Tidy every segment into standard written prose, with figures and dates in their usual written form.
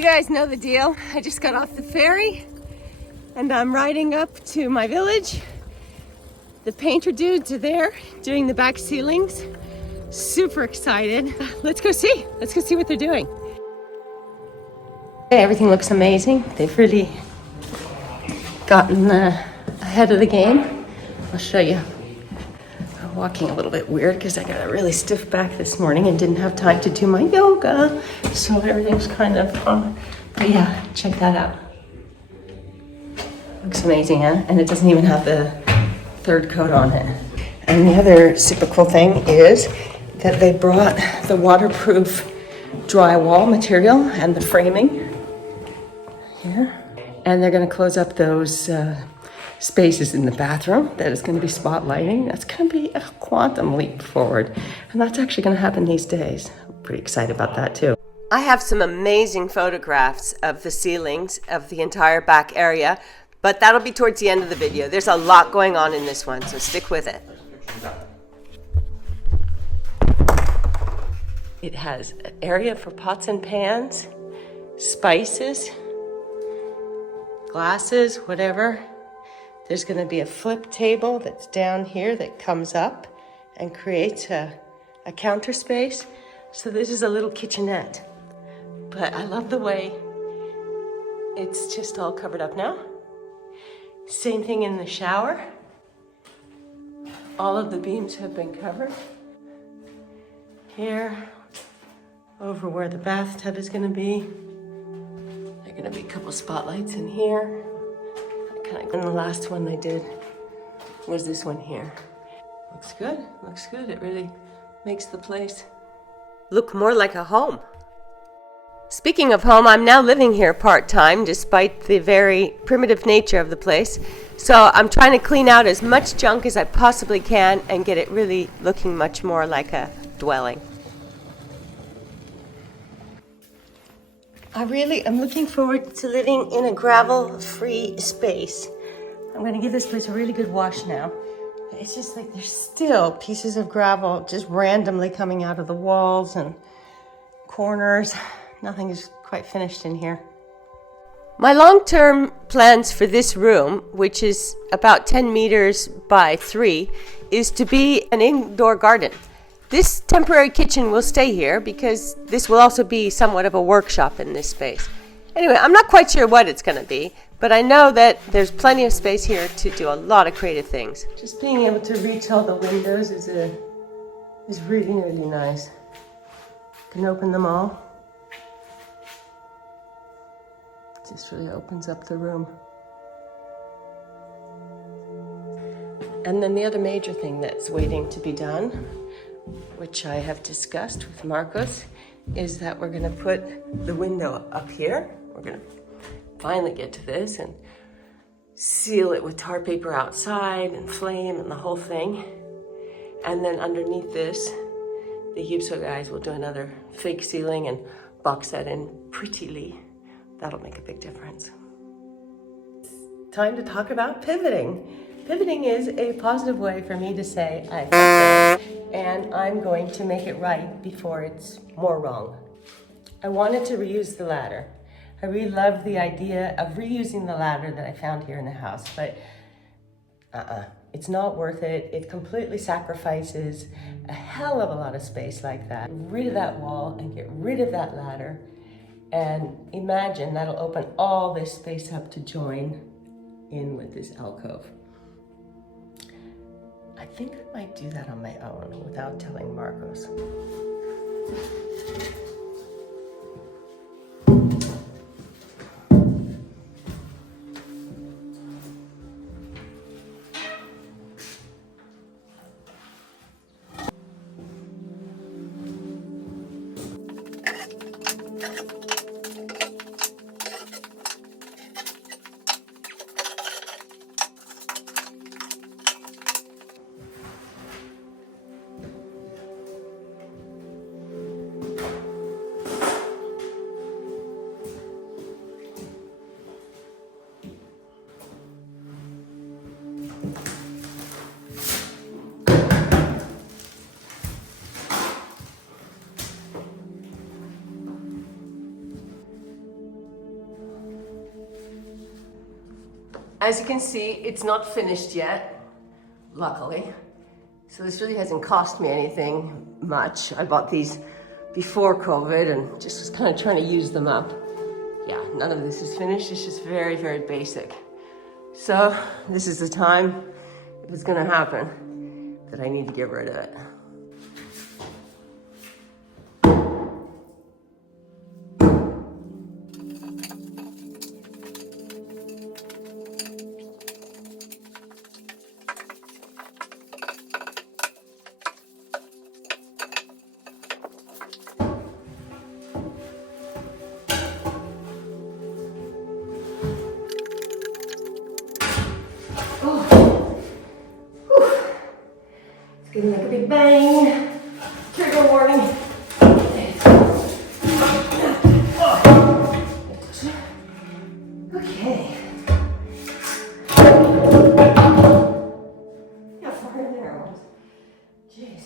You guys know the deal. I just got off the ferry and I'm riding up to my village. The painter dudes are there doing the back ceilings. Super excited. Let's go see. Let's go see what they're doing. Everything looks amazing. They've really gotten ahead of the game. I'll show you. I'm walking a little bit weird because I got a really stiff back this morning and didn't have time to do my yoga. So everything's kind of but yeah, check that out. Looks amazing, huh? And it doesn't even have the third coat on it. And the other super cool thing is that they brought the waterproof drywall material and the framing here. And they're gonna close up those spaces in the bathroom. That is gonna be spotlighting. That's gonna be a quantum leap forward. And that's actually gonna happen these days. I'm pretty excited about that too. I have some amazing photographs of the ceilings of the entire back area, but that'll be towards the end of the video. There's a lot going on in this one, so stick with it. It has an area for pots and pans, spices, glasses, whatever. There's gonna be a flip table that's down here that comes up and creates a counter space. So this is a little kitchenette. But I love the way it's just all covered up now. Same thing in the shower. All of the beams have been covered. Here, over where the bathtub is gonna be. There are gonna be a couple spotlights in here. And the last one they did was this one here. Looks good, looks good. It really makes the place look more like a home. Speaking of home, I'm now living here part-time despite the very primitive nature of the place. So I'm trying to clean out as much junk as I possibly can and get it really looking much more like a dwelling. I really am looking forward to living in a gravel-free space. I'm going to give this place a really good wash now. It's just like there's still pieces of gravel just randomly coming out of the walls and corners. Nothing is quite finished in here. My long-term plans for this room, which is about 10 meters by 3, is to be an indoor garden. This temporary kitchen will stay here because this will also be somewhat of a workshop in this space. Anyway, I'm not quite sure what it's going to be, but I know that there's plenty of space here to do a lot of creative things. Just being able to reach all the windows is really, really nice. You can open them all. Just really opens up the room. And then the other major thing that's waiting to be done, which I have discussed with Marcos, is that we're going to put the window up here. We're going to finally get to this and seal it with tar paper outside and flame and the whole thing. And then underneath this, the gypso guys will do another fake ceiling and box that in prettily. That'll make a big difference. It's time to talk about pivoting. Pivoting is a positive way for me to say I fucked up and I'm going to make it right before it's more wrong. I wanted to reuse the ladder. I really love the idea of reusing the ladder that I found here in the house, but it's not worth it. It completely sacrifices a hell of a lot of space like that. Get rid of that wall and get rid of that ladder. And imagine that'll open all this space up to join in with this alcove. I think I might do that on my own without telling Marcos. As you can see, it's not finished yet, luckily. So this really hasn't cost me anything much. I bought these before COVID and just was kind of trying to use them up. Yeah, none of this is finished. It's just very, very basic. So this is the time, if it's gonna happen, that I need to get rid of it. Getting like a big bang. Trigger warning. Okay. How far in there was? Jeez.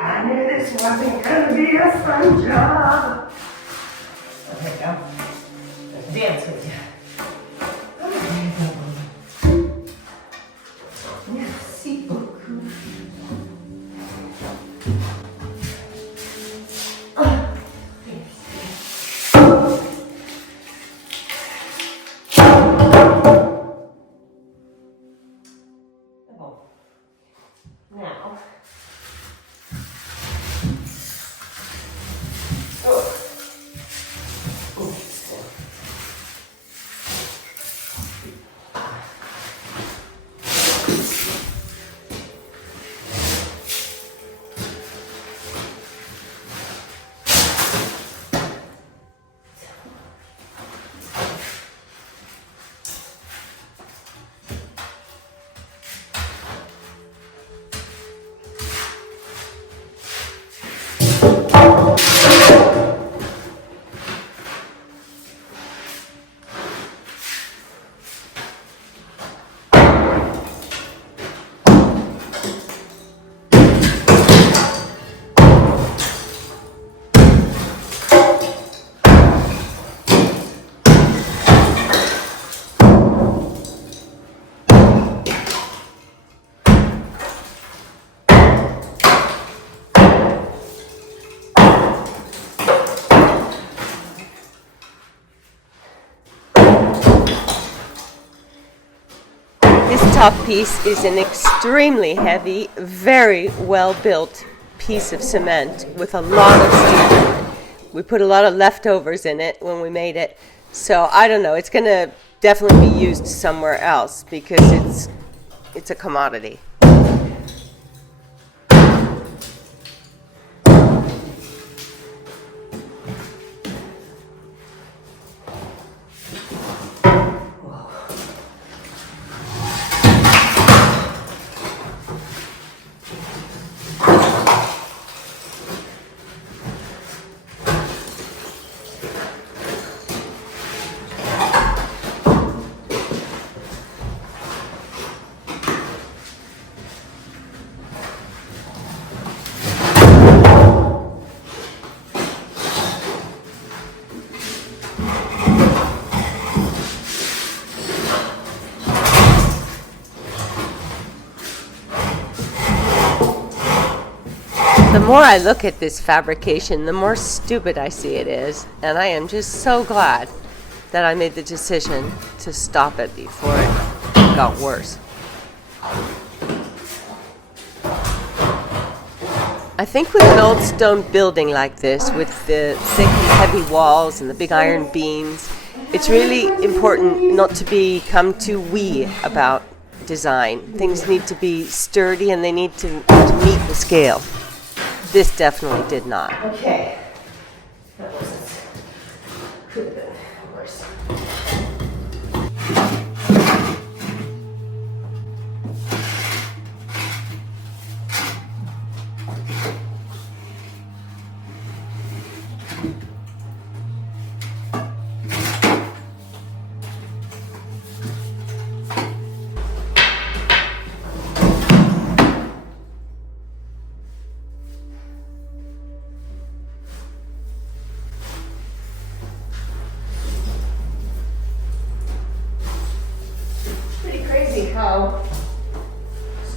I knew this wasn't gonna be a fun job. Oh, here we go. Let's dance with you. Merci beaucoup. Now. This top piece is an extremely heavy, very well built piece of cement with a lot of steel. We put a lot of leftovers in it when we made it. So I don't know, it's going to definitely be used somewhere else because it's a commodity. The more I look at this fabrication, the more stupid I see it is, and I am just so glad that I made the decision to stop it before it got worse. I think with an old stone building like this, with the thick and heavy walls and the big iron beams, it's really important not to become too wee about design. Things need to be sturdy and they need to meet the scale. This definitely did not. Okay. That wasn't. Could have been worse.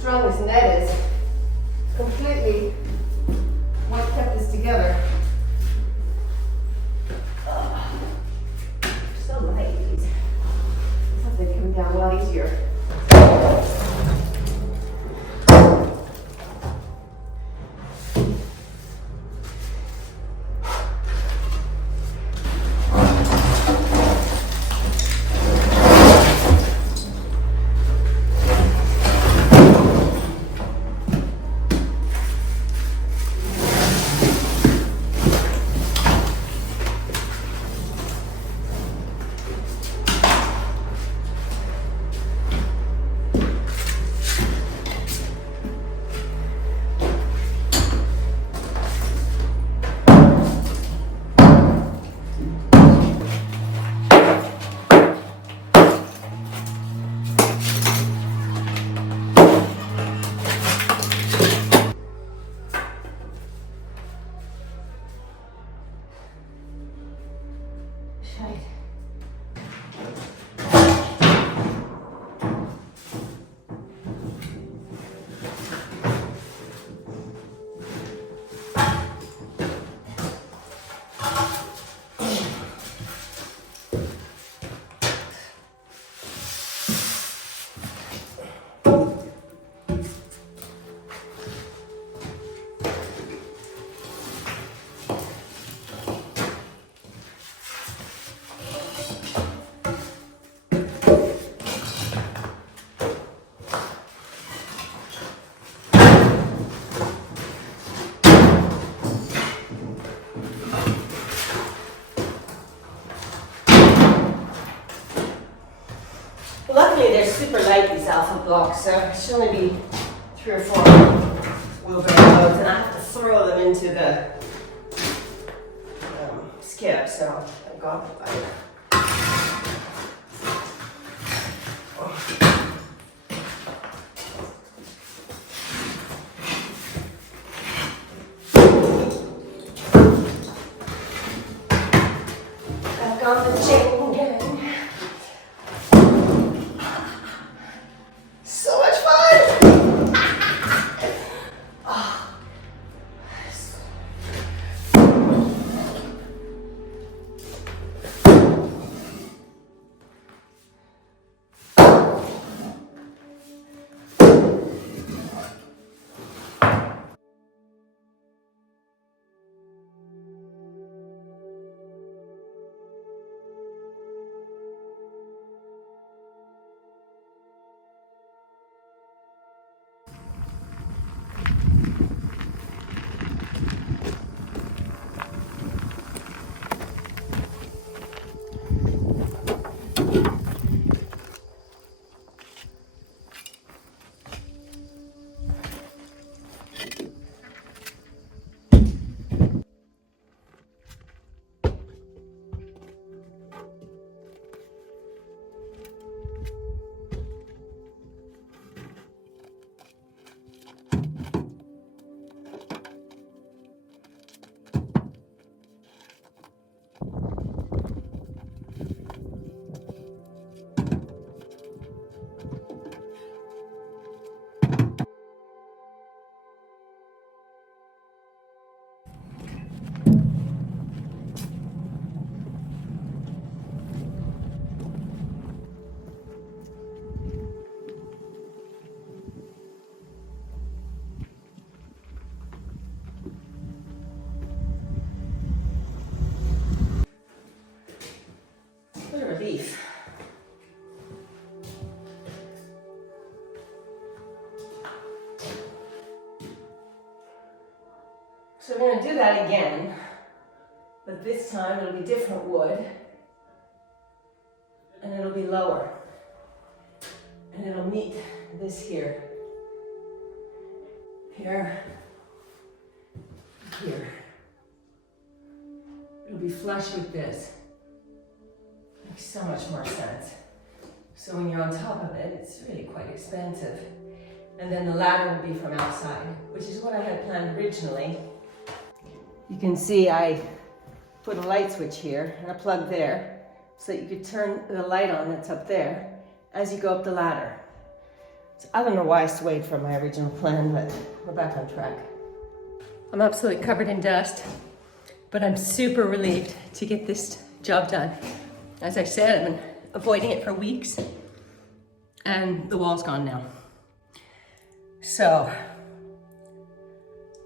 strong this net is. Completely what kept this together. So light, these. I thought they'd come down a lot easier. Luckily, they're super light, these alpha blocks, so it should only be 3 or 4 wheelbarrow loads, and I have to throw them into the skip, so I've got the bike. Back on the chain gang. So much fun! Oh. What a relief. So we're going to do that again, but this time it'll be different wood, and it'll be lower, and it'll meet this here, here, here. It'll be flush with this. Makes so much more sense. So when you're on top of it, it's really quite expensive. And then the ladder will be from outside, which is what I had planned originally. You can see I put a light switch here and a plug there so that you could turn the light on that's up there as you go up the ladder. So I don't know why I swayed from my original plan, but we're back on track. I'm absolutely covered in dust, but I'm super relieved to get this job done. As I said, I've been avoiding it for weeks, and the wall's gone now. So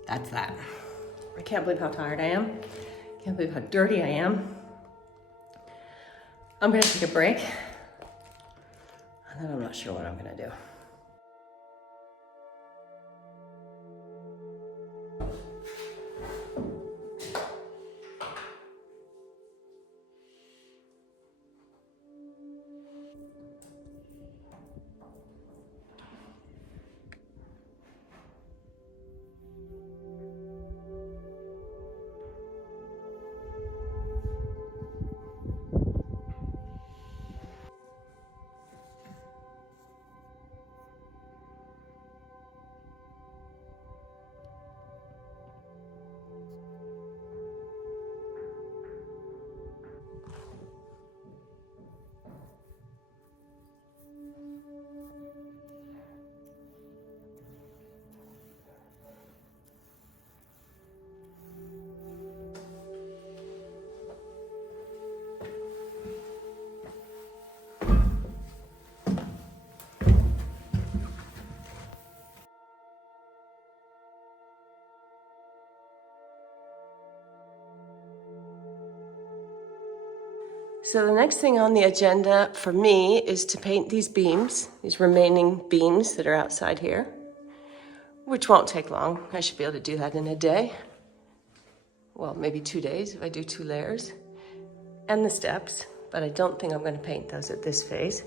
that's that. I can't believe how tired I am. Can't believe how dirty I am. I'm gonna take a break, and then I'm not sure what I'm gonna do. So the next thing on the agenda for me is to paint these beams, these remaining beams that are outside here, which won't take long. I should be able to do that in a day. Well, maybe 2 days if I do 2 layers. And the steps, but I don't think I'm going to paint those at this phase.